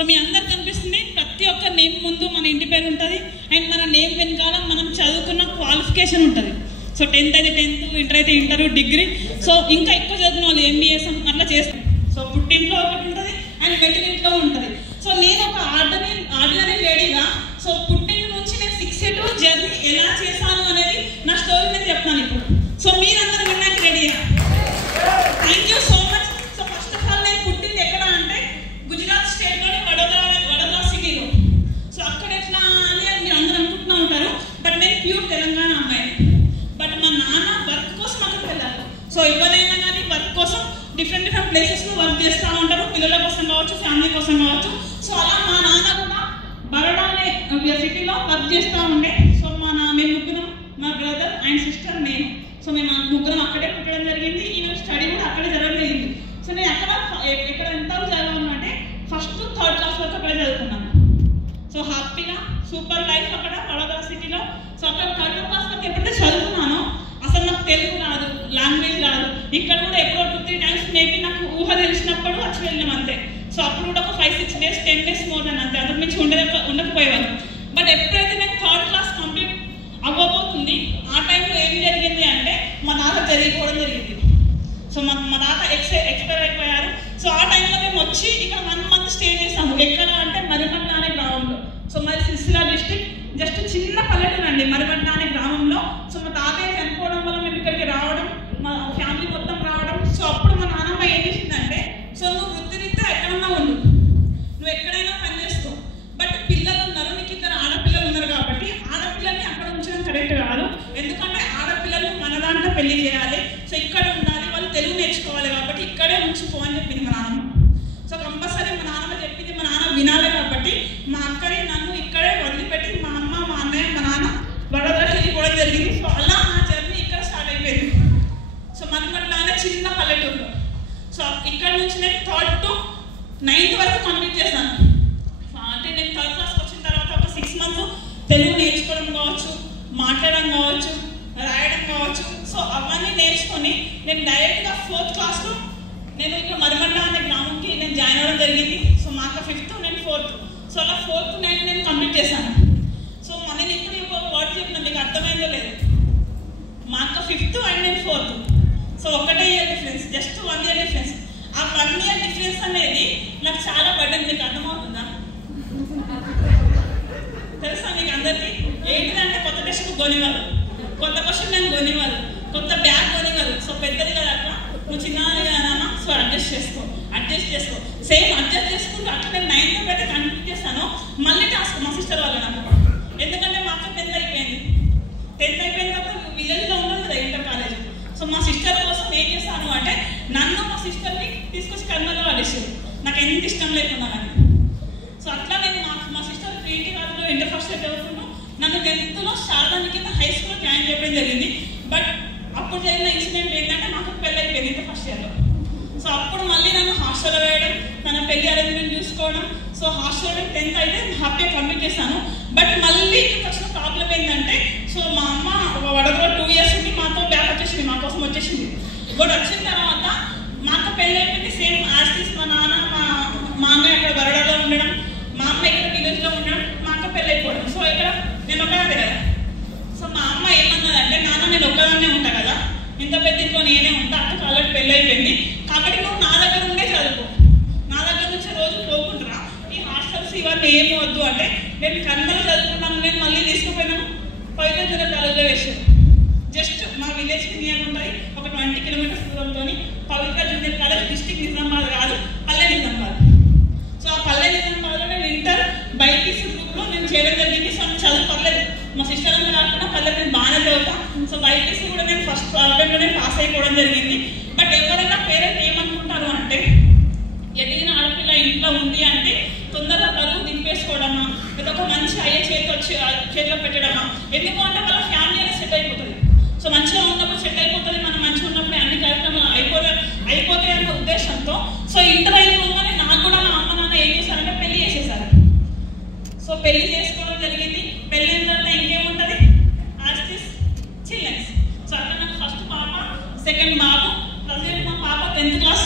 So మీ అందరు కనిపిస్తుంది ప్రతి ఒక్క నేమ్ ముందు మన ఇంటి పేరు ఉంటుంది అండ్ మన నేమ్ వెనకాల మనం చదువుకున్న క్వాలిఫికేషన్ ఉంటుంది. సో 10th అయితే 10th, ఇంటర్ అయితే ఇంటర్, డిగ్రీ, సో ఇంకా ఎక్కువ చదివిన వాళ్ళు MBS అట్లా చేస్తారు. సో పుట్టింట్లో ఒకటి ఉంటుంది అండ్ మెట్టింట్లో ఉంటుంది. సో నేను ఒక ఆర్డినరీ లేడీగా సో పుట్టింటి నుంచి నేను 6 year జర్నీ ఎలా చేశాను అనేది నా స్టోరీ నేను చెప్తాను ఇప్పుడు. సో మీరందరూ వినడానికి రెడీయా? Thank you so much. So first of all నేను పుట్టింది ఎక్కడ అంటే గుజరాత్ స్టేట్లోని వడోదరా సిటీలో. సో అక్కడ ఎట్లా అని మీరు అందరూ అనుకుంటున్నా ఉంటారు, బట్ నేను ప్యూర్ తెలంగాణ అమ్మాయిని. బట్ మా నాన్న వర్క్ కోసం అక్కడికి వెళ్ళారు. సో ఎవరైనా కానీ వర్క్ కోసం డిఫరెంట్ ప్లేసెస్లో వర్క్ చేస్తూ ఉంటారు, పిల్లల కోసం కావచ్చు, ఫ్యామిలీ కోసం కావచ్చు. సో అలా మా నాన్న కూడా బరోడా అనే సిటీలో వర్క్ చేస్తూ ఉండే. సో మేము ముగ్గురం, మా బ్రదర్ అండ్ సిస్టర్, నేను. సో మేము ముగ్గురం అక్కడే పుట్టడం జరిగింది. ఈవెన్ స్టడీ కూడా అక్కడే జరగడం జరిగింది. సో నేను ఎక్కడ ఎంత చదవను అంటే 1st to 3rd class వరకు అక్కడే చదువుకున్నాను. సో హ్యాపీగా సూపర్ లైఫ్ అక్కడ వడోదరా సిటీలో. సో అక్కడ 3rd class వరకు ఎప్పుడైతే చదువుకున్నానో అసలు నాకు తెలుగు రాదు, లాంగ్వేజ్ రాదు. ఇక్కడ కూడా ఎప్పుడో 2-3 times మేబీ నాకు ఊహ తెలిసినప్పుడు వచ్చి వెళ్ళినాం అంతే. సో అప్పుడు కూడా ఒక 5-6 days 10 days మోర్ దాన్ అంతే, అంతకు మించి ఉండకపోయేవాళ్ళు. బట్ ఎప్పుడైతే నేను 3rd class కంప్లీట్ అవ్వబోతుంది ఆ టైంలో ఏం జరిగింది అంటే మా తాత జరిగిపోవడం జరిగింది. సో మా తాత ఎక్స్పైర్ అయిపోయారు. సో ఆ టైంలో మేము వచ్చి ఇక్కడ 1 month స్టే చేసాము. ఎక్కడ అంటే మరిమండ అనే గ్రామంలో. సో మరి సిరిసిల్ల డిస్ట్రిక్ట్ జస్ట్ చిన్న పల్లెటూరు అండి, మరిమండ అనే గ్రామంలో. సో మా తాతయ్య చనిపోవడం వల్ల మేము ఇక్కడికి రావడం, మా ఫ్యామిలీ మొత్తం రావడం. సో అప్పుడు మా నాన్నమ్మ ఏం చేసిందంటే, సో నువ్వు వృత్తిరీత్యా ఎక్కడన్నా ఉండు, నువ్వు ఎక్కడైనా పని చేసుకో, బట్ పిల్లలు ఉన్నారు, నీకు 2 ఆడపిల్లలు ఉన్నారు కాబట్టి ఆడపిల్లల్ని అక్కడ ఉంచడం కరెక్ట్ కాదు. ఎందుకంటే ఆడపిల్లలు మన దాంట్లో పెళ్లి చేయాలి, సో ఇక్కడ ఉండాలి, వాళ్ళు తెలుగు నేర్చుకోవాలి కాబట్టి ఇక్కడే ఉంచిపో అని చెప్పింది మా నాన్నమ్మ. సో కంపల్సరీ మా నాన్నమ్మ చెప్పింది మా నాన్న వినాలి కాబట్టి మా అక్కని నన్ను ఇక్కడే వదిలిపెట్టి మా అమ్మ, మా అన్నయ్య, మా నాన్న వడోదరాకి వెళ్ళిపోవడం జరిగింది. సో అలా నా జర్నీ ఇక్కడ స్టార్ట్ అయిపోయింది. సో మరిమట్లానే చిన్న పల్లెటూరులో. సో ఇక్కడ నుంచి నేను 3rd to 9th వరకు కంప్లీట్ చేశాను. అంటే నేను 3rd class వచ్చిన తర్వాత ఒక 6 months తెలుగు నేర్చుకోవడం కావచ్చు, మాట్లాడడం కావచ్చు, రాయడం కావచ్చు. సో అవన్నీ నేర్చుకొని నేను డైరెక్ట్గా 4th classలో నేను ఇక్కడ మరిమండ అనే గ్రామంకి నేను జాయిన్ అవ్వడం జరిగింది. సో మా అక్క 5th, నేను 4th. సో అలా 4th to 9th నేను కంప్లీట్ చేశాను. సో నేను ఇప్పుడు ఒక వర్డ్ చెప్పిన మీకు అర్థమైందో లేదు. మా అక్క 5th అండ్ నేను 4th. So 1 year difference, just 1 year difference. ఆ 1 year డిఫరెన్స్ అనేది నాకు చాలా బర్డెన్. మీకు అర్థమవుతుందా? తెలుసా మీకు అందరికీ? ఏంటిదంటే కొత్త టెక్స్ట్ బుక్ కొనివ్వరు, కొత్త క్వశ్చన్ నేను కొనివ్వరు, కొత్త బ్యాగ్ కొనివ్వరు. సో పెద్దది కదా అక్క, నువ్వు చిన్నది కదమ్మా, సో అడ్జస్ట్ చేసుకో. సేమ్ అడ్జస్ట్ చేసుకుంటూ అట్లా నేను 9th అయితే కంప్లీట్ చేస్తాను. మళ్ళీ టాస్క్ మా సిస్టర్ వాళ్ళు నాకు, ఎందుకంటే మా అక్క 10th అయిపోయింది. 10th అయిపోయిన తర్వాత విలేజ్లో ఉండదు కదా ఇంటర్ కాలేజ్. సో మా సిస్టర్ కోసం ఏం చేస్తాను అంటే నన్ను మా సిస్టర్ని తీసుకొచ్చి కర్నూలులో పడేసారు, నాకు ఎంత ఇష్టం లేకుండా నాకు. సో అట్లా నేను మా సిస్టర్ ప్రీటీ కాలేజ్లో ఇంటర్ ఫస్ట్ ఇయర్ చదువుతున్నాను. నన్ను 10thలో శారదా కింద హై స్కూల్లో జాయిన్ చేయడం జరిగింది. బట్ అప్పుడు జరిగిన ఇన్సిడెంట్ ఏంటంటే నాకు పెళ్ళి అయిపోయింది ఇంటర్ ఫస్ట్ ఇయర్లో. సో అప్పుడు మళ్ళీ నన్ను హాస్టల్లో వేయడం, తన పెళ్లి అరేంజ్మెంట్ చూసుకోవడం. సో హాస్టల్లో 10th అయితే హ్యాపీగా కంప్లీట్ చేశాను. బట్ మళ్ళీ ఇక్కడికి వచ్చిన ప్రాబ్లం ఏంటంటే, సో మా అమ్మ వడోదరా 2 years ఉండి మాతో బ్యాక్ వచ్చేసింది, మా కోసం వచ్చేసింది. బట్ వచ్చిన తర్వాత మా అక్క పెళ్ళి అయిపోయింది. సేమ్ యాజ్ మా నాన్న, మా అన్నయ్య అక్కడ బరోడాలో ఉండడం, మా అమ్మ ఇక్కడ విలేజ్లో ఉండడం, మా అక్క పెళ్ళి అయిపోవడం. సో ఇక్కడ నేను ఒకదాన్ని కదా. సో మా అమ్మ ఏమన్నదంటే, నాన్న నేను ఒక్కదాన్నే ఉంటా కదా, ఇంత పెద్ద ఇంట్లో నేనే ఉంటా, అక్కడికి ఆల్రెడీ పెళ్ళి అయిపోయింది కాబట్టి నువ్వు నా దగ్గర ఉండే చదువుకో, నా దగ్గర నుంచి రోజు పోకుండా ఈ హాస్టల్స్ ఇవన్నీ ఏమి వద్దు అంటే నేను కన్నడ చదువుకున్నాను. నేను మళ్ళీ తీసుకుపోయినాను పవిత్ర జూనియర్ కాలేజ్లో వేసాను. జస్ట్ మా విలేజ్కి నియర్ ఉంటాయి, ఒక 20 kilometers దూరంతో పవిత్ర జూనియర్ కాలేజ్, డిస్ట్రిక్ట్ నిజామాబాద్ కాదు, పల్లె నిజామాబాద్. సో ఆ పల్లె నిజామాబాద్లో నేను ఇంటర్ బైపీసీ గ్రూప్లో నేను చేయడం జరిగింది. సో నేను చదువు పర్లేదు, మా సిస్టర్ అంతా కాకుండా పర్లేదు, నేను బాగానే చదువుతాను. సో బైపీసీ కూడా నేను ఫస్ట్ అటెంప్ట్లోనే పాస్ అయిపోవడం జరిగింది. బట్ ఎవరైనా పేరెంట్స్ ఏమనుకుంటారు అంటే, ఎదిగిన ఆడపిల్ల ఇంట్లో ఉంది అంటే తొందరగా బరువు దింపేసుకోవడమా, లేదా ఒక మంచి అయ్యే చేతిలో పెట్టడమా. ఎందుకు అంటే వాళ్ళ ఫ్యామిలీ అనేది సెట్ అయిపోతుంది. సో మంచిగా ఉన్నప్పుడు సెట్ అయిపోతుంది, మనం మంచిగా ఉన్నప్పుడు అన్ని కార్యక్రమాలు అయిపోతాయి అన్న ఉద్దేశంతో సో ఇంటర్ అయిపోగానే నాకు కూడా మా అమ్మ నాన్న ఏం చేశారంటే పెళ్లి చేసేసారు. సో పెళ్లి చేసుకోవడం జరిగింది. పెళ్లి తర్వాత ఇంకేముంటుంది, ఆస్టిస్ చిల్డ్రన్స్. సో అక్కడ నాకు ఫస్ట్ పాప, సెకండ్ బాబు. ప్రజెంట్ మా పాప 10th class.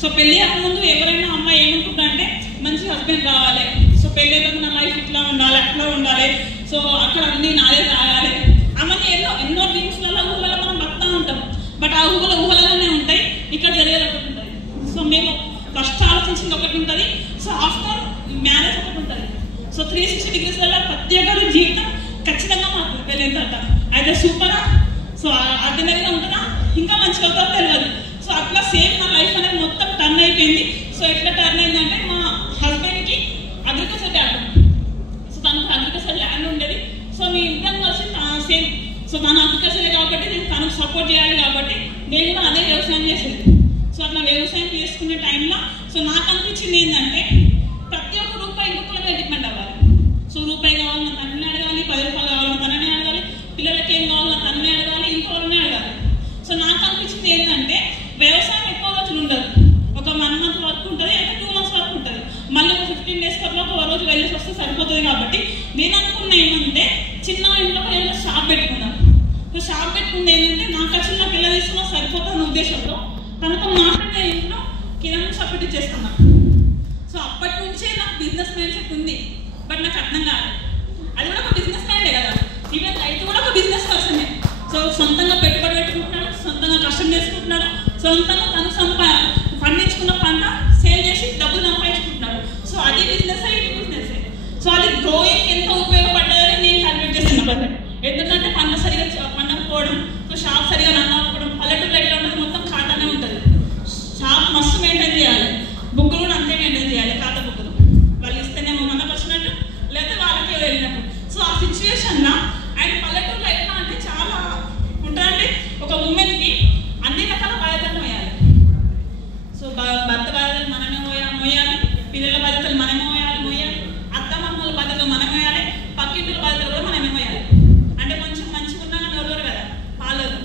సో పెళ్లి అవ్వక ముందు ఎవరైనా అమ్మాయి ఏమనుకుంటా అంటే మంచి హస్బెండ్ కావాలి, సో అక్కడ అన్ని నాదే తాగాలి అవన్నీ ఎన్నో డ్రీమ్స్లలో ఊహలలో మనం బతుకుతూ ఉంటాం. బట్ ఆ ఊహలలోనే ఉంటాయి, ఇక్కడ జరిగేది ఒకటి ఉంటుంది. సో మేము ఫస్ట్ ఆలోచించింది ఒకటి ఉంటుంది, సో ఆఫ్టర్ మ్యారేజ్ ఒకటి ఉంటుంది. సో 360 degreesలలో ప్రతి ఒక్కరి జీవితం ఖచ్చితంగా మాకు తెలియదంట. అయితే సూపరా, సో ఆర్డినరీగా ఉంటుందా, ఇంకా మంచిగా అవుతుందో తెలియదు. సో అట్లా సేమ్ నా లైఫ్ అనేది మొత్తం టర్న్ అయిపోయింది. సో ఎట్లా టర్న్ అయిందంటే మా హస్బెండ్కి అగ్రికల్చర్ బ్యాక్గ్రౌండ్, సో తనకు అగ్రికల్చర్ ల్యాండ్ ఉండేది. సో మీ ఇద్దరం కలిసి సేమ్, సో తను అగ్రికల్చర్ కాబట్టి నేను తనకు సపోర్ట్ చేయాలి కాబట్టి నేను కూడా అదే వ్యవసాయం చేసేది. సో అట్లా వ్యవసాయం చేసుకునే టైంలో సో నాకు అనిపించింది ఏంటంటే ప్రతి ఒక్క రూపాయి ఇంకొకరి మీద డిపెండ్ అవ్వాలి. సో రూపాయి కావాలన్నా తనని అడగాలి, 10 రూపాయలు కావాలన్నా తనని అడగాలి, పిల్లలకి ఏం కావాలన్నా తనని అడగాలి, ఇంకోళ్ళనే అడగాలి. సో నాకు అనిపించింది ఏంటంటే వ్యవసాయం ఎక్కువ రోజులు ఉండదు, ఒక 1 month వర్క్ ఉంటుంది, అయితే 2 months వర్క్ ఉంటుంది, మళ్ళీ ఒక 15 days కన్నా ఒక రోజు వెళ్ళేసి వస్తే సరిపోతుంది. కాబట్టి నేను అనుకున్నా ఏమంటే చిన్న ఇంట్లో ఏదైనా షాప్ పెట్టుకున్నాను. సో షాప్ పెట్టుకుంటే ఏంటంటే నా ఖర్చులు నాకు ఎలా తీసుకున్నా సరిపోతున్న ఉద్దేశంలో తనతో మాట్లాడే ఇంట్లో కిరాణా షాప్ పెట్టి చేస్తున్నాను. సో అప్పటి నుంచే నాకు బిజినెస్ మైండ్ సెట్ ఉంది, బట్ నాకు అర్థం కాదు. అది కూడా ఒక బిజినెస్ మైండే కదా, ఈవెన్ రైతు కూడా ఒక బిజినెస్ పర్సనే. సో సొంతంగా పెట్టుబడి పెట్టుకుంటున్నాడు, సొంతంగా కష్టం చేసుకుంటున్నాడు, సొంతంగా తను పండించుకున్న పంట సేల్ చేసి డబ్బులు సంపాదించుకుంటున్నాడు. సో అది బిజినెస్, ఇది బిజినెస్. సో అది గ్రోయింగ్ ఎంత ఉపయోగపడ్డదని నేను క్యాల్కులేట్ చేస్తున్నా ప్రజెంట్. ఎందుకంటే పంట సరిగా పండకపోవడం, సో షాప్ సరిగా రన్ అవ్వకపోవడం, పల్లెటూరులో ఎట్లా ఉంటుంది మొత్తం ఖాతానే ఉంటుంది. షాప్ మస్తు మెయింటైన్ చేయాలి, బుక్కులు కూడా అంతే మెయింటైన్ చేయాలి, ఖాతా బుక్కులు వాళ్ళు ఇస్తేనేమో మనకు వచ్చినట్టు, లేకపోతే వాళ్ళకే వెళ్ళినట్టు. సో ఆ సిచ్యువేషన్లో అండ్ పల్లెటూరులో ఎట్లా అంటే చాలా ఉంటుందంటే ఒక ఉమెన్కి అన్ని రకాల బాధ్యతలు మోయాలి. సో భర్త బాధ్యతలు మనమే మోయాలి, పిల్లల బాధ్యతలు మనమే మోయాలి, అత్తమామల బాధ్యతలు మనమే మోయాలి, పక్కింటుల బాధ్యతలు కూడా మనమే మోయాలి. అంటే కొంచెం మంచిగా ఉన్నా కానీ ఎవరు కదా పాలరు.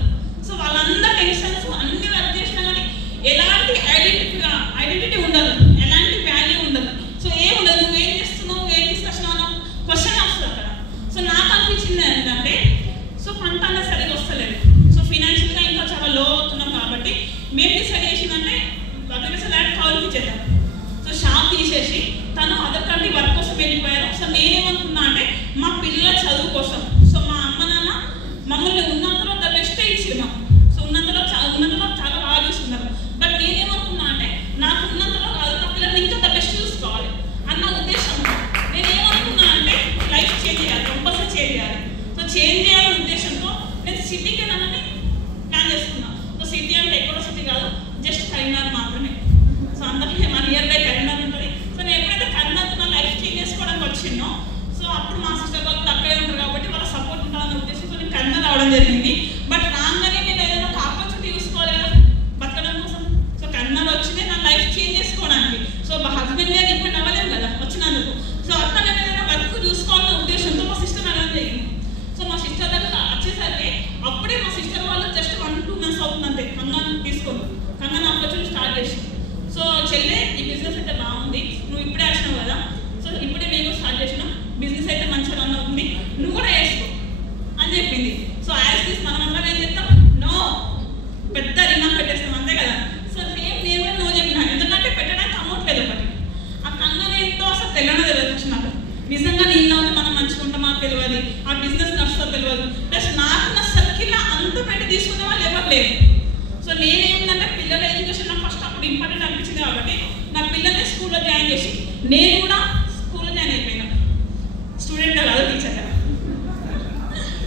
సో వాళ్ళందరూ టెన్షన్స్ అన్ని వర్క్ చేసినా కానీ ఎలాంటి ఐడెంటిటీ ఉండదు, ఎలాంటి వాల్యూ ఉండదు. సో ఏముండదు, నువ్వు ఏం చేస్తున్నావు, ఏం తీసుకొచ్చినావు క్వశ్చన్ వస్తుంది అక్కడ. సో నాకు అనిపించింది ఏంటంటే సో పంట అనేది సరిగ్గా వస్తలేదు, సో ఫినాన్షియల్గా ఇంకా చాలా లో అవుతున్నాం. కాబట్టి మేము డిసైడ్ చేసిందంటే అగ్రికల్చర్ ల్యాండ్ కౌలుకి ఇచ్చేద్దాం. సో షాప్ తీసేసి తను అదర్ కంట్రీ వర్క్ కోసం వెళ్ళిపోయారు. సో నేనేమనుకున్నా అంటే మా పిల్లల చదువు కోసం, సో మా అమ్మ నాన్న మమ్మల్ని ఉన్నంతలో ద బెస్ట్ ఇచ్చింది మాకు. సో ఉన్నంతలో చాలా బాగా చూస్తున్నారు. బట్ నేనేమనుకున్నా అంటే నాకు ఉన్నంతలో కాదు, నా పిల్లల్ని ఇంకా ద బెస్ట్ చూసుకోవాలి అన్న ఉద్దేశంతో నేనేమనుకున్నా అంటే లైఫ్ చేంజ్ చేయాలి, కంపల్సరీ చేంజ్ చేయాలి. సో చేంజ్ చేయాలనే ఉద్దేశంతో నేను సిటీకి వెళ్ళాలని ప్లాన్ చేసుకున్నాను. సో సిటీ అంటే ఎక్కడ సిటీ కాదు, జస్ట్ కరీంనగర్ మాత్రమే. సో అందరికీ మన నియర్ బై కరీంనగర్ ఉంటుంది. సో నేను ఎప్పుడైతే కరీంనగర్ నా లైఫ్ చేంజ్ చేసుకోవడానికి వచ్చిందో సో అప్పుడు మా సిస్టర్ వాళ్ళు అక్కడే ఉంటారు కాబట్టి వాళ్ళ సపోర్ట్ ఉంటుందన్న ఉద్దేశంతో నేను కరీంనగర్ రావడం జరిగింది. బట్ రాగానే నేను ఏదైనా ఒక ఆపర్చునిటీ చూసుకోవాలి కదా బతకడం కోసం. సో కరీంనగర్ వచ్చింది నా లైఫ్ చేంజ్ చేసుకోవడానికి. సో మా హస్బెండ్ గారు ఇప్పుడు అవ్వలేము కదా వచ్చినందుకు. సో అక్కడ నేను ఏదైనా వర్క్ చూసుకోవాలన్న ఉద్దేశంతో మా సిస్టర్ అడగడం జరిగింది. సో మా సిస్టర్ దగ్గర వచ్చేసరికి అప్పుడే మా సిస్టర్ వాళ్ళు జస్ట్ 1-2 months అవుతుందంటే కంగారు తీసుకొని కంగారు ఆపర్చునిటీ స్టార్ట్ చేసి, సో చెల్లె ఈ బిజినెస్ అయితే బాగుంది, నువ్వు ఇప్పుడే వచ్చినావు కదా, సో ఇప్పుడే మేము స్టార్ట్ చేసినాం, బిజినెస్ అయితే మంచిగా రన్ అవుతుంది, నువ్వు కూడా వేసుకో అని చెప్పింది. సో యాజ్ తీసి మనం అందరం ఏం చేస్తాం, నో పెద్ద రిమాండ్ పెట్టేస్తాం అంతే కదా. సో నేను కూడా నో చెప్పినా, ఎందుకంటే పెట్టడానికి అమౌంట్ లేదు ఒకటి. ఆ కంగారు ఏంటో అసలు తెలియడం తెలియదు వచ్చినాక. నిజంగా నీళ్ళు మనం మంచిగా ఉంటామా తెలియదు, ఆ బిజినెస్ నడుస్తుందో తెలియదు. ప్లస్ నాకు నా సర్కిల్ అంత పెట్టి తీసుకునే వాళ్ళు ఎవరు లేరు. సో నేనేంటంటే పిల్లల ఎడ్యుకేషన్ నాకు ఫస్ట్ అప్పుడు ఇంపార్టెంట్ అనిపించింది కాబట్టి నా పిల్లల్ని స్కూల్లో జాయిన్ చేసి నేను కూడా స్కూల్లో జాయిన్ అయిపోయినా. స్టూడెంట్ కాదు, టీచర్ కదా.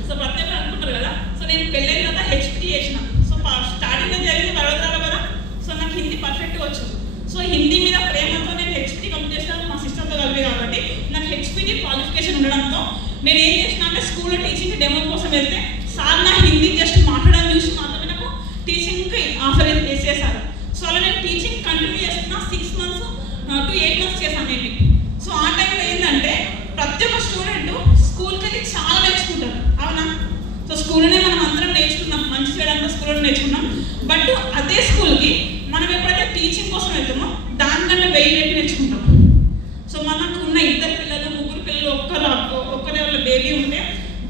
సో ప్రతి ఒక్కరు అనుకుంటారు కదా. సో నేను పెళ్ళైన తర్వాత హెచ్పిటి చేసిన. సో స్టార్టింగ్లో జరిగింది వడోదరాలో కదా. సో నాకు హిందీ పర్ఫెక్ట్గా వచ్చు. సో హిందీ మీద ప్రేమతో నేను హెచ్పిటి కంప్లీట్ చేస్తాను మా సిస్టర్తో కలిపి. కాబట్టి నాకు హెచ్పిటి క్వాలిఫికేషన్ ఉండడంతో నేను ఏం చేసిన అంటే స్కూల్లో టీచింగ్ డెమో కోసం వెళ్తే సార్ నా హిందీ జస్ట్ మాట్లాడడం చూసి మాత్రమే నాకు టీచింగ్కి ఆఫర్ చేసేసారు. సో అలా నేను టీచింగ్ కంటిన్యూ చేస్తున్నా. 6 months to 8 months చేశాను మేబీ. సో ఆ టైంలో ఏంటంటే ప్రతి ఒక్క స్టూడెంట్ స్కూల్కి వెళ్ళి చాలా నేర్చుకుంటారు అవునా. సో స్కూల్లోనే మనం అందరం నేర్చుకున్నాం, మంచి చేయడంతో స్కూల్లో నేర్చుకున్నాం. బట్ అదే స్కూల్కి మనం ఎప్పుడైతే టీచింగ్ కోసం వెళ్తామో దానికన్నా 1000 రెట్లు నేర్చుకుంటాం. సో మనకు ఉన్న 2 పిల్లలు 3 పిల్లలు ఒక్కరే వాళ్ళ బేబీ ఉంటే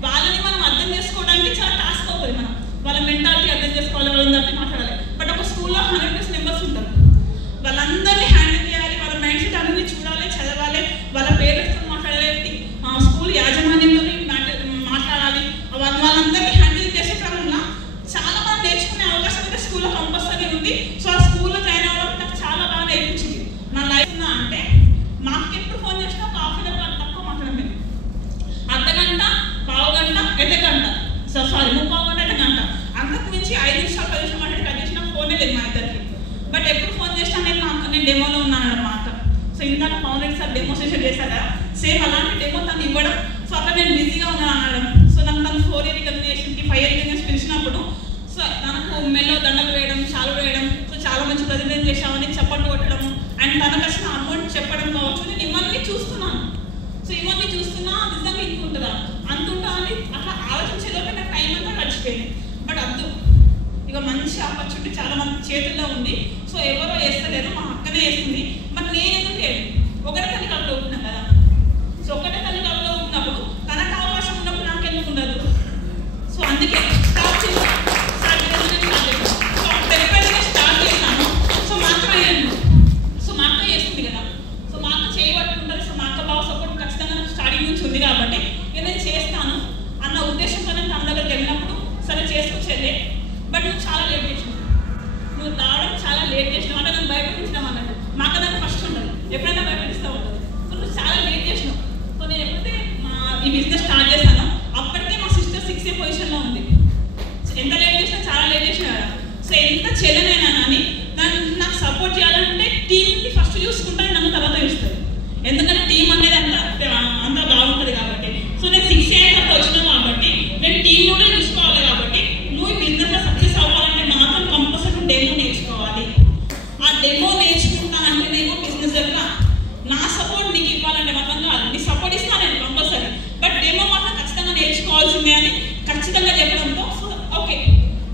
వాళ్ళని మనం అర్థం చేసుకోవడానికి చాలా టాస్క్ అవుతుంది. మనం వాళ్ళ మెంటాలిటీ అర్థం చేసుకోవాలి, వాళ్ళందరినీ మాట్లాడాలి. బట్ ఒక స్కూల్లో 100+ మెంబర్స్ ఉంటారు, వాళ్ళందరినీ హ్యాండిల్ చేయాలి, వాళ్ళ మైండ్ సెట్ అన్ని చూడాలి, చదవాలి, వాళ్ళ పేరెంట్స్తో మాట్లాడాలి, స్కూల్ యాజమాన్యంతో నేను డెమోలో ఉన్నాను అన్నమాట. సో ఇందాక పవన్ సార్ డెమోన్స్ట్రేషన్ చేశారు కదా, సేమ్ అలాంటి డెమో తను ఇవ్వడం. సో అక్కడ నేను బిజీగా ఉన్నాను అనడం. సో నాకు తను 4 ఇయర్ రికగ్నేషన్కి 5 ఇయర్ రికగ్నేషన్ పిలిచినప్పుడు సో తనకు మెల్లో దండలు వేయడం, చాలు వేయడం, సో చాలా మంచి ప్రజెంటేషన్ చేశామని చప్పట్లు కొట్టడం అండ్ తనకు వచ్చిన అమౌంట్ చెప్పడం కావచ్చు. నేను ఇవన్నీ చూస్తున్నాను. సో ఇవన్నీ చూస్తున్నా నిజంగా ఇంకుంటుందా అంతుంటా అని అట్లా ఆలోచించేలోపే నాకు టైం అంతా గడిచిపోయింది. బట్ అద్దు ఇక మంచి ఆపర్చునిటీ చాలా మంది చేతుల్లో ఉంది. సో ఎవరో వేస్తలేరు, మా అక్కనే వేస్తుంది. బట్ నేను ఎందుకు చేయను? ఒకటే తల్లి కడుపులో ఉంటున్నాను కదా. సో ఒకటే తల్లి కడుపులో ఉంటున్నప్పుడు తనకు అవకాశం ఉన్నప్పుడు నాకు ఎందుకు ఉండదు? సో అందుకే స్టార్ట్ చేశాను. సో పెద్దగా స్టార్ట్ చేశాను. సో మా అక్క చేస్తుంది కదా. సో మా అక్క చేయబట్టుకుంటుంది. సో మా అక్క బాగా సపోర్ట్ ఖచ్చితంగా నాకు స్టార్టింగ్ నుంచి ఉంది కాబట్టి నేను చేస్తాను అన్న ఉద్దేశంతో నేను తన దగ్గరికి వెళ్ళినప్పుడు సరే చేసుకొచ్చేది. బట్ నువ్వు చాలా లేట్ చేసినావు, నువ్వు రావడం చాలా లేట్ చేసినావు అంటే నన్ను భయపెట్టించినావు అన్నట్టు. మా అక్క దాన్ని ఫస్ట్ ఉండదు, ఎప్పుడైనా భయపెట్టిస్తూ ఉంటుంది. సో నువ్వు చాలా లేట్ చేసినావు. సో నేను ఎప్పుడైతే ఈ బిజినెస్ స్టార్ట్ చేస్తానో అప్పటికే మా సిస్టర్ 6th పొజిషన్లో ఉంది. ఎంత లేట్ చేసినా చాలా లేట్ చేసినా కదా. సో ఎంత చెల్లెనైనా కానీ నాకు సపోర్ట్ చేయాలంటే టీంని ఫస్ట్ చూసుకుంటే నన్ను తర్వాత చూస్తుంది. ఎందుకంటే టీం అనేది అంత బాగుంటుంది కాబట్టి. సో నేను 6 years అంతా వచ్చినాను కాబట్టి నేను టీం కూడా చూసుకోవాలి. కాబట్టి నువ్వు ఈ బిజినెస్లో సక్సెస్ అవ్వాలంటే మాత్రం కంపల్సరీ డెమో నేర్చుకోవాలి. ఆ డెమో నేర్చుకుంటానంటే నేను బిజినెస్ దగ్గర నా సపోర్ట్ నీకు ఇవ్వాలంటే మాత్రం కాదు, నీ సపోర్ట్ ఇస్తాను నేను కంపల్సరీ. బట్ డెమో మాత్రం ఖచ్చితంగా నేర్చుకోవాల్సిందే అని ఖచ్చితంగా చెప్పడంతో సో ఓకే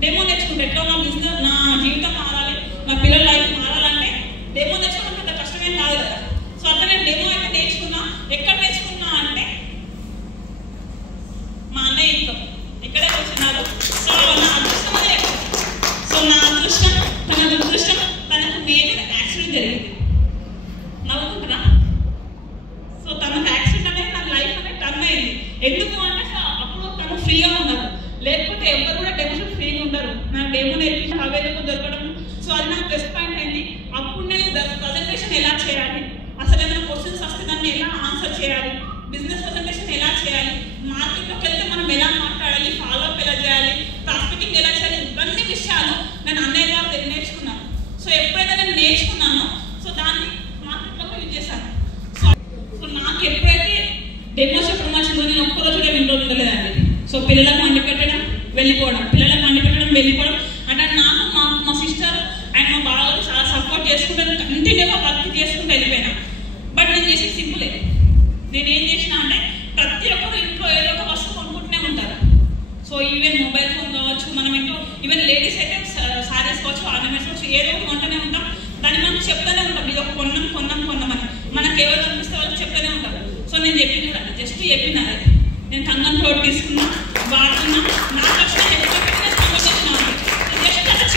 డెమో నేర్చుకుంటే ఎట్లా నా బిజినెస్ నా జీవితం మారాలి, నా పిల్లల లైఫ్ మారాలంటే డెమో నేర్చుకోవడం పెద్ద కష్టమేం కాదు కదా. సో అట్లా నేను డెమో అయితే నేర్చుకున్నా. ఎక్కడ నేర్చుకున్నా అంటే మా అన్నయ్య ఇంట్లో ఇక్కడే కూర్చున్నారు. సో నా అదృష్టం అదే. సో నా అదృష్టం తన దురదృష్టం, తనకు మేజర్ యాక్సిడెంట్ జరిగింది. నవ్వుకుంటున్నా. సో తనకు యాక్సిడెంట్ అనేది నా లైఫ్ అనేది టర్న్ అయింది. ఎందుకు అంటే అప్పుడు తను ఫ్రీగా ఉన్నారు, లేకపోతే ఎవరు కూడా డెమోషన్ ఫ్రీగా ఉండరు. నాకు డెమో నేర్పించి అవైలబుల్ దొరకడం సో అది నాకు బెస్ట్ పాయింట్ అయింది. అప్పుడు నేను ప్రజెంటేషన్ ఎలా చేయాలి, అసలు ఏమైనా క్వశ్చన్స్ వస్తే దాన్ని ఎలా ఆన్సర్ చేయాలి, బిజినెస్ ప్రజెంటేషన్ ఎలా చేయాలి, మార్కెట్లోకి వెళ్తే మనం ఎలా మాట్లాడాలి, ఫాలోఅప్ ఎలా చేయాలి, ప్రాస్పెక్టింగ్ ఎలా చేయాలి, ఇవన్నీ విషయాలు నేను అన్నయ్య గారు నేర్చుకున్నాను. సో ఎప్పుడైతే నేను నేర్చుకున్నానో సో దాన్ని మార్కెట్లో యూజ్ చేశాను. సో నాకు ఎప్పుడైతే డెమో చెప్పడం వచ్చిందో నేను ఒక్కరోజు కూడా వింటూ ఉండలేదండి. సో పిల్లలకు మండి పెట్టడం వెళ్ళిపోవడం, పిల్లలకు మండి పెట్టడం వెళ్ళిపోవడం అంటే నాకు మా సిస్టర్ అండ్ మా బావగారు చాలా సపోర్ట్ చేసుకుంటే కంటిన్యూగా వర్క్ చేసుకుంటూ వెళ్ళిపోయినా. బట్ నేను చేసేది సింపులే. నేనేం చేసినా అంటే ప్రతి ఒక్కరు ఇంట్లో ఏదో ఒక వస్తువు కొనుక్కుంటూనే ఉంటారు. సో ఈవెన్ మొబైల్ ఫోన్ కావచ్చు, మనం ఇంట్లో ఈవెన్ లేడీస్ అయితే సారీస్ కావచ్చు, ఆర్నమెంట్స్ కావచ్చు, ఏదో కొంటూనే ఉంటాం. దాన్ని మనం చెప్తూనే ఉంటాం ఇది ఒక కొన్నామని. మనకు ఎవరు అనిపిస్తే వాళ్ళు చెప్తూనే ఉంటారు. సో నేను చెప్పింది కదా, జస్ట్ చెప్పిన నేను కంగన్ ఫ్లోట్ తీసుకున్నా, వాడుతున్నా, నాకు వచ్చిన ఎప్పుడు నేను సంబంధించిన జస్ట్ అట్లా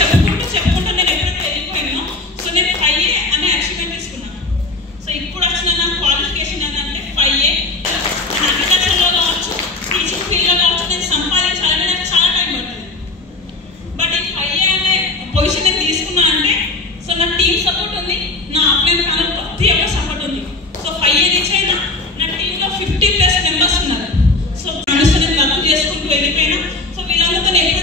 చెప్పుకుంటూ నేను ఎప్పుడైతే వెళ్ళిపోయినానో సో నేను 5A అనే అచీవ్మెంట్ తీసుకున్నాను. సో ఇప్పుడు వచ్చిన నా క్వాలిఫికేషన్ ఏంటంటే 5A. నేను అగ్రికల్చర్లో కావచ్చు, టీచింగ్ ఫీల్డ్లో కావచ్చు నేను సంపాదించాలని నాకు చాలా టైం పడుతుంది. బట్ ఈ 5A అనే పొజిషన్ నేను తీసుకున్నా అంటే సో నా టీం సపోర్ట్ ఉంది, నా అప్లైన్ కాలం ప్రతి ఒక్క సపోర్ట్ ఉంది. సో 5A రీచ్ అయినా నా టీంలో 50+ మెంబర్స్ ఉన్నారు. సో నేను వర్క్ చేసుకుంటూ వెళ్ళిపోయినా. సో వీళ్ళందరితో ఎప్పుడు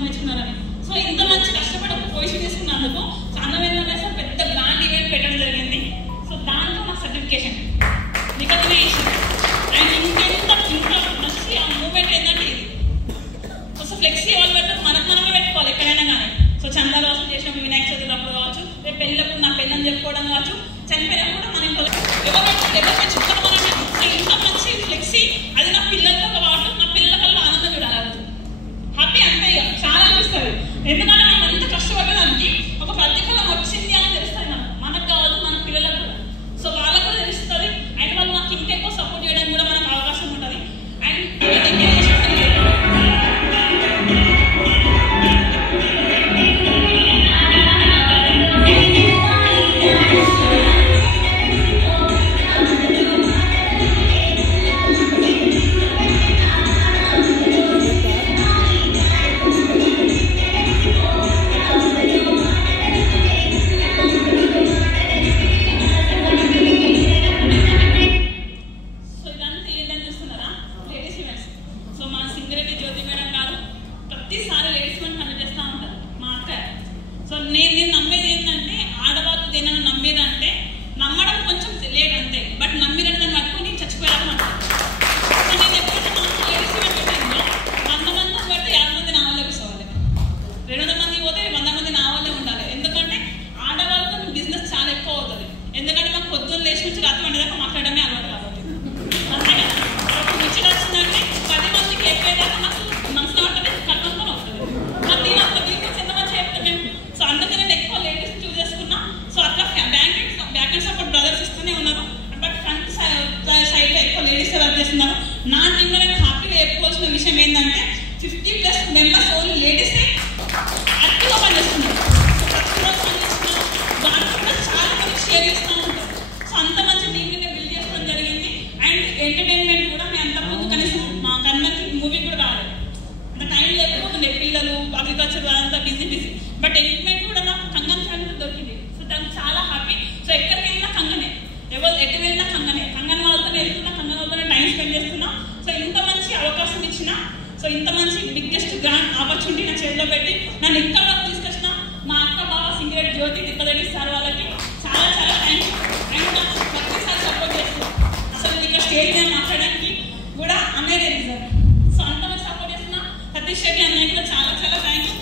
మెచ్చుకున్నారని. సో ఇంత మంచి కష్టపడి ఒక పొజిషన్ తీసుకున్నందుకు అందమైన సార్ పెద్ద గ్రాండ్ ఈవెంట్ పెట్టడం జరిగింది. సో దాంట్లో నాకు సర్టిఫికేషన్ రికగ్నైజేషన్ అండ్ ఇంకెంత మంచి ఆ మూమెంట్ ఏంటంటే ఇది. సో ఫ్లెక్సీ వాళ్ళు పెట్టడం మనమే పెట్టుకోవాలి ఎక్కడైనా కానీ. సో చందాలు వసూలు చేసినప్పుడు వినాయక చవితి అప్పుడు కావచ్చు, రేపు పెళ్ళినప్పుడు నా పెళ్ళని చెప్పుకోవడం కావచ్చు, చనిపోయినప్పుడు కూడా మన ఇంట్లో ఎవరు చెప్తాను మనమే. సో ఇంత మంచి ఫ్లెక్సీ అది నా పిల్లలతో పాటు నా పిల్లల వల్ల ఆనందం చూడాలి, హ్యాపీ అంతే ఇక చాలా అనిపిస్తుంది. ఎందుకంటే మనం అంత కష్టపడడానికి ఒక ప్రతిఫలం వచ్చింది అని తెలుస్తుంది మనకు కాదు మన పిల్లలకు కూడా. సో వాళ్ళకు కూడా తెలుస్తుంది అండ్ వాళ్ళు నాకు ఇంకెక్కువ సపోర్ట్ చేయడానికి కూడా మనకు అవకాశం ఉంటుంది. అండ్ నా టీంలో నేను హ్యాపీగా చెప్పుకోవాల్సిన విషయం ఏంటంటే 50+ మెంబర్స్ ఓన్లీ లేడీసే యాక్టివ్గా పనిచేస్తున్నారు. ప్రతిరోజు పనిచేస్తున్నారు, దాంట్లో కూడా చాలా మంది షేర్ చేస్తూ ఉంటారు. సో అంత మంచి టీంని నేను బిల్డ్ చేసుకోవడం జరిగింది. అండ్ ఎంటర్టైన్మెంట్ కూడా మేము అంతకుముందు కనీసం మా కన్నకి మూవీ కూడా రాలేదు, అంత టైం లేకపోతుండే, పిల్లలు అగ్రికల్చర్ అదంతా బిజీ బట్ ఎంటర్టైన్మెంట్ కూడా నాకు కంగన్ ఫ్యామిలీ దొరికింది. సో దానికి చాలా హ్యాపీ. సో ఎక్కడికి వెళ్ళినా కంగనే, ఎటు వెళ్ళినా కంగనే, కంగన్ వాళ్ళతోనే వెళ్తున్నా, కంగన్ వాళ్ళతోనే టైం స్పెండ్ చేస్తున్నా. సో ఇంత మంచి అవకాశం ఇచ్చిన, సో ఇంత మంచి బిగ్గెస్ట్ గ్రాండ్ ఆపర్చునిటీ నా చేతిలో పెట్టి నన్ను ఇక్కడ వరకు తీసుకొచ్చిన మా అక్క బావ సింగరేట్ జ్యోతి తిప్పదడి సార్ వాళ్ళకి చాలా చాలా థ్యాంక్ యూ. అండ్ నాకు ప్రతిసారి సపోర్ట్ చేస్తున్నాను. అసలు ఇక్కడ స్టేజ్ మీద మాట్లాడడానికి కూడా అన్నయ్య సార్. సో అంత మంది సపోర్ట్ చేస్తున్నా సతీష్ రెడ్డి అన్నయ్య కూడా చాలా చాలా thank you.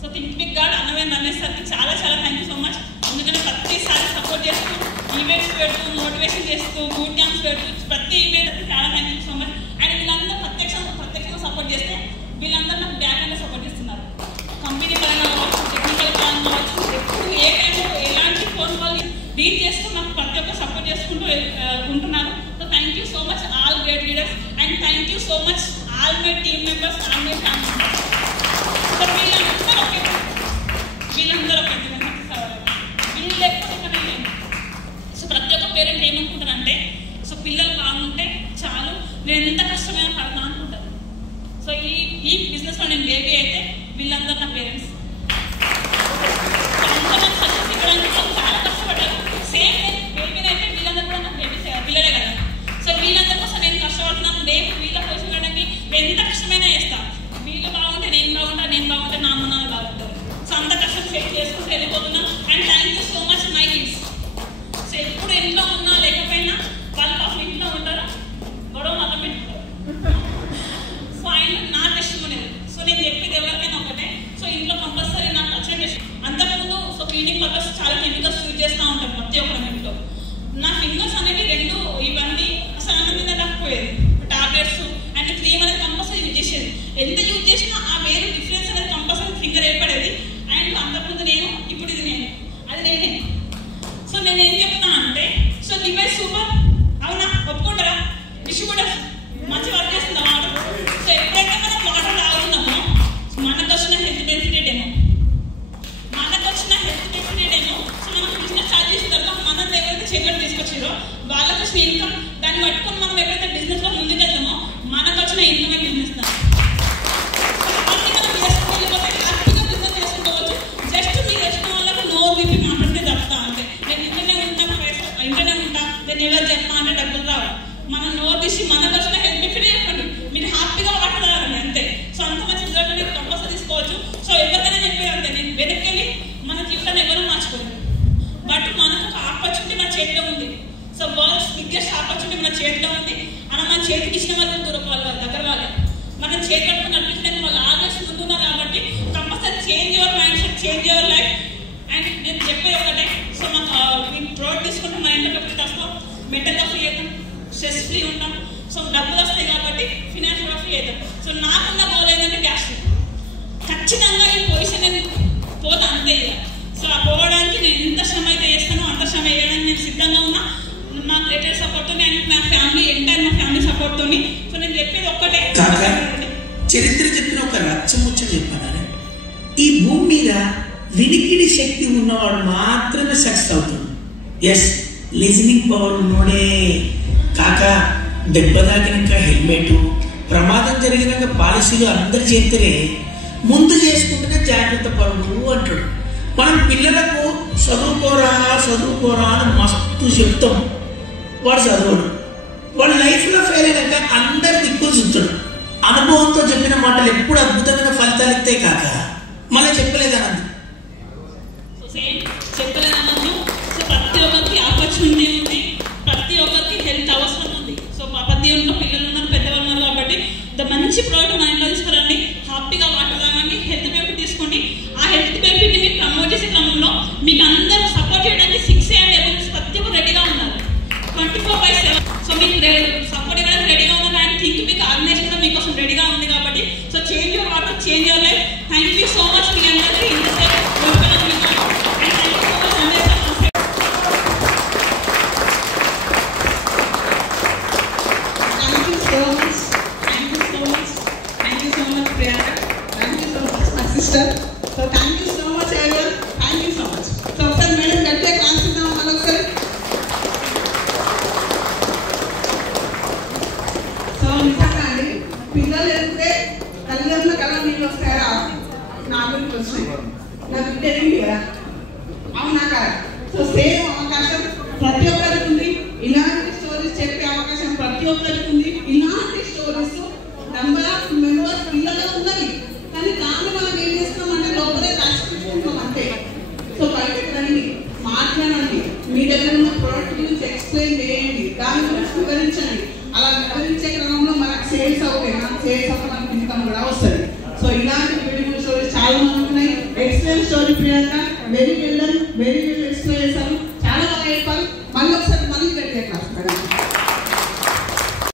So think big god Annavendra అన్నయ్య సార్కి చాలా చాలా థ్యాంక్ యూ సో మచ్. ఎందుకంటే ప్రతిసారి సపోర్ట్ చేస్తూ ఈవెంట్స్ పెడుతూ మోటివేషన్ చేస్తూ బూట్ క్యాంప్స్ పెడుతూ ప్రతి ఈవెంట్ చాలా thank you so much. And వీళ్ళందరూ ప్రత్యక్షంగా సపోర్ట్ చేస్తే వీళ్ళందరూ నాకు బ్యాక్ అండ్ సపోర్ట్ చేస్తున్నారు. కంపెనీ పరంగా కావచ్చు, టెక్నికల్ పరంగా కావచ్చు, ఎప్పుడు ఏ టైంలో ఎలాంటి ఫోన్ కాల్ రీచ్ చేస్తూ నాకు ప్రతి ఒక్క సపోర్ట్ చేసుకుంటూ ఉంటున్నారు. So thank you so much all great leaders and thank you so much all my team members, all my family members. So వీళ్ళందరూ వీళ్ళు లేకపోతే ఇక్కడ లేదు. సో ప్రతి ఒక్క పేరెంట్ ఏమనుకుంటారంటే సో పిల్లలు బాగుంటే చాలు, నేను ఎంత కష్టమైనా పడతా అనుకుంటారు. సో ఈ బిజినెస్లో నేను బేబీ అయితే వీళ్ళందరూ నా పేరెంట్స్. అంతమంది సక్సెస్ ఇవ్వడానికి చాలా కష్టపడ్డారు. సేమ్ నేను బేబీని అయితే వీళ్ళందరూ కూడా నా బేబీస్ పిల్లలే కదా. సో వీళ్ళందరి కోసం నేను కష్టపడుతున్నాను. నేను వీళ్ళ కోసం వెళ్ళడానికి ఎంత కష్టమైనా చేస్తాను. వీళ్ళు బాగుంటే నేను బాగుంటా, నేను బాగుంటే నా అమ్మ నాన్న బాగుంటారు. సో అంత కష్టం సెట్ చేసుకుంటూ వెళ్ళిపోతున్నాను. And thank you so much my kids. So ఎప్పుడు ఇంట్లో ఉన్నా లేకపోయినా వాళ్ళు పాపం ఇంట్లో ఉంటారు, గొడవ మాత్రం పెట్టుకుంటారు. సో ఆయన నా టెస్ట్ ఎంత యూజ్ చేసినా ఆ వేరు డిఫరెన్స్ అనేది కంపల్సరీ ఫింగర్ ఏర్పడేది. అండ్ అంతకుముందు నేను, ఇప్పుడు ఇది నేను, అది నేనే. సో నేను ఏం చెప్తున్నా అంటే, సో డివైస్ సూపర్, అవునా? ఒప్పుకుంటారా? డిస్ట్రిబ్యూటర్స్ మంచి వర్క్ చేస్తుందా వాటర్? సో ఎప్పుడైతే మనం వాటర్ తాగుతున్నామో మనకు వచ్చిన హెల్త్ బెనిఫిట్ ఏమో, సో మనం బిజినెస్ స్టార్ట్ చేసిన తర్వాత మనం ఎవరైతే చేతులు తీసుకొచ్చారో వాళ్ళకి వచ్చిన ఇన్కమ్, దాన్ని పట్టుకొని మనం ఎప్పుడైతే బిజినెస్ లో ముందుకు వెళ్తామో మనకు వచ్చిన ఇన్కమే బిజినెస్. మనం చేసుకుని హ్యాపీగా బిజినెస్ చేసుకోవచ్చు. జస్ట్ మీరు వచ్చిన వాళ్ళకి నో విప్పి మాట్లాడితే తప్పుతా అంటే నేను ఇంటనే ఉంటా నేను ఎవరు చెప్పా అంటే డబ్బులు రావు. మనం నో తీసి మనకు వచ్చిన హెల్త్ బెనిఫిట్ చెప్పండి, మీరు హ్యాపీగా వాడుతున్నారండి అంతే. సో అంత మంచి రిజల్ట్ అనేది కంపల్సరీ తీసుకోవచ్చు. సో ఎవరికైనా చెప్పేది అంతే, నేను వెనక్కి వెళ్ళి మన జీవితాన్ని ఎవరు మార్చుకోలేదు. బట్ మనకు ఒక ఆపర్చునిటీ మన చేతిలో ఉంది. సో వరల్డ్స్ బిగ్గెస్ట్ ఆపర్చునిటీ మన చేతిలో ఉంది. అలా మన చేతికి ఇచ్చిన వాళ్ళు దూరం వాళ్ళ దగ్గర వాళ్ళే మనం చేతి కట్టుకుని నడిపించడానికి వాళ్ళు ఆల్వేస్ ముందున్నారు. కాబట్టి compulsory change your mind set, change your life. And నేను చెప్పేది ఒకటే, సో మాకు మేము ప్రోడక్ట్ తీసుకుంటే మా ఇంట్లో ఎప్పుడు వస్తాం, మెంటల్గా ఫ్రీ అవుతాం, స్ట్రెస్ ఫ్రీ ఉంటాం. సో డబ్బులు వస్తాయి కాబట్టి ఫినాన్షియల్గా ఫ్రీ అవుతాం. సో నాకున్న గోల్ ఏంటంటే క్యాష్. ఖచ్చితంగా ఈ పొజిషన్ నేను పోతా అంతే. సో ఆ పోవడానికి నేను ఎంత శ్రమ అయితే చేస్తానో అంత శ్రమ వేయడానికి నేను సిద్ధంగా ఉన్నా. నా గ్రేటర్ సపోర్ట్తో అండ్ నా ఫ్యామిలీ ఎంటైర్ మా ఫ్యామిలీ సపోర్ట్తో. సో నేను చెప్పేది ఒక్కటే, చరిత్ర చెప్పిన ఒక రచ్చముచ్చ చెప్పాను. ఈ భూమి మీద వినికిడి శక్తి ఉన్నవాడు మాత్రమే సక్సెస్ అవుతుంది. ఎస్, లిజనింగ్ పవర్ ఉన్నోడే కాక దెబ్బ తాకినాక హెల్మెట్, ప్రమాదం జరిగినాక పాలసీలు అందరు చేస్తేనే ముందు చేసుకుంటేనే జాగ్రత్త పడు అంటాడు. మనం పిల్లలకు చదువుకోరా చదువుకోరా అని మస్తు చెప్తాం, వాడు చదవడు. వాడు లైఫ్లో ఫెయిల్ అయినాక అందరు దిక్కులు చూస్తాడు. అనుభవంతో చెప్పిన మాటలు ఎప్పుడు అద్భుతమైన ఫలితాలు ఇస్తాయి కాక మళ్ళీ చెప్పలేదన్నది. సో సేమ్ చెప్పలేదన్నది. సో ప్రతి ఒక్కరికి ఆపర్చునిటీ ఉంది, ప్రతి ఒక్కరికి హెల్త్ అవసరం ఉంది. సో ప్రతి ఒక్క పిల్లలు ఉన్నారు, పెద్దవాళ్ళు ఉన్నారు. కాబట్టి మంచి ప్రోడక్ట్ మా ఇంట్లో తీసుకురండి, హ్యాపీగా వాటర్ తాగండి, హెల్త్ బెనిఫిట్ తీసుకోండి. ఆ హెల్త్ బెనిఫిట్ ని ప్రమోట్ చేసే క్రమంలో మీకు అందరూ సపోర్ట్ చేయడానికి 6 AM ఎబుల్స్ ప్రతి ఒక్కరు రెడీగా ఉన్నారు 24/7. సో మీకు సపోర్ట్ ఇవ్వడానికి రెడీగా ఉన్నారు. అండ్ థింక్ మీకు ఆర్గనైజ్ కూడా మీకోసం రెడీగా ఉంది. కాబట్టి so change your water, change your life. Thank you so much మీ అందరికీ ఇంతసేపు. Sister, so thank you so much everyone. Thank you so much. So sir, madam, get a class now, hello sir. So నిజంగానే పిల్లలు వెళ్తే తల్లిదండ్రుల కళ నీళ్ళు వస్తాయా? నా గురించి వచ్చినాయి, నా బిడ్డ ఏంటి కదా, అవునా కదా? సో సేమ్ అవకాశం ప్రతి ఒక్కరికి ఉంది. ఇలాంటి స్టోరీస్ చెప్పే అవకాశం ప్రతి ఒక్కరికి ఉంది. ఇలాంటి స్టోరీస్ నెంబర్ ఆఫ్ మెంబర్స్ పిల్లలు ఉన్నది, కానీ దాన్ని మనం ఏం చేస్తామంటే లోపలే రాసుకుంటున్నాం అంతే. సో బయటకు రండి, మాట్లాడండి, మీ దగ్గర ఉన్న ప్రోడక్ట్ గురించి ఎక్స్ప్లెయిన్ చేయండి, దాని గురించి వివరించండి. అలా వివరించే క్రమంలో మనకు సేల్స్ అవుతాయి, మనకు సేల్స్ అవుతే మనకి ఇన్కమ్ కూడా వస్తుంది. సో ఇలాంటి బ్యూటిఫుల్ స్టోరీస్ చాలా మంది ఉన్నాయి. Explain story Priyanka very well explain చేశారు.